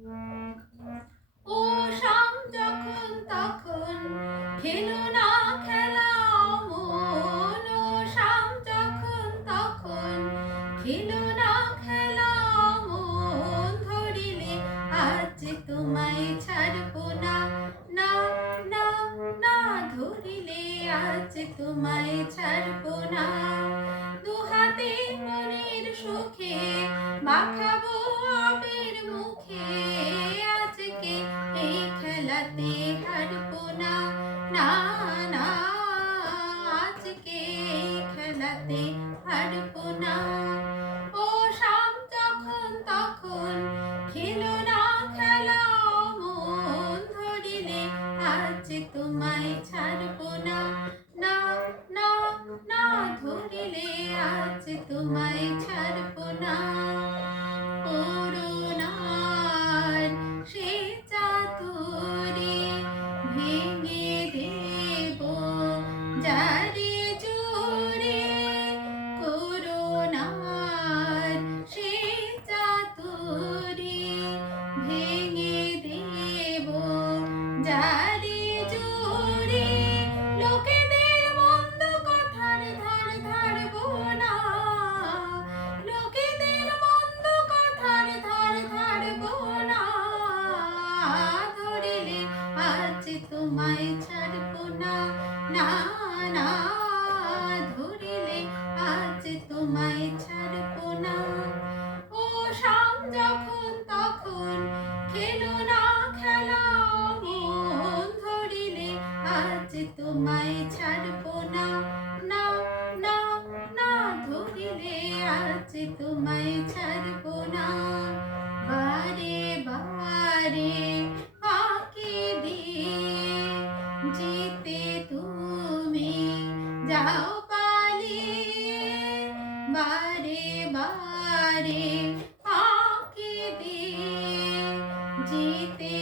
ও শাম যখন তখন খেলো না খেলা অমন। ও শাম যখন তখন খেলো না খেলা অমন। ধরিলে আজ তোমায় ছাড়বো না, না না না। ধরিলে আজ তোমায় ছাড়বো না। দুহাতে মনের সুখে মাখাবো আবির মুখে। আজকে এই খেলাতে হারবো না, না না। আজকে এই খেলাতে হারবো না। ও শাম যখন তখন খেলো না খেলা অমন। ধরিলে আজ তোমায় ছাড়বো না, না না না। ধরিলে আজ তোমায় ছাড়বো না। করুণার সে চাতুরে ভেঙে দেব যারে জোরে। করুণার সে চাতুরে ভেঙে দেব যারে জোরে। লোকেদের মন্দ কথার ধার ধারবো না। লোকেদের মন্দ কথার ধার ধারবো না। ধরিলে আজ তোমায় ছাড়বো না, না না। ধরিলে আজ তোমায় ছাড়বো না। ও শাম যখন তখন খেলো না খেলা অমন। ধরিলে আজ তোমায় ছাড়বো না, না না না। ধরিলে আজ তোমায় ছাড়বো না। বারে বারে ফাঁকি দিয়ে জিতে তুমি যাও পালিয়ে। বারে বারে ফাঁকি দিয়ে জিতে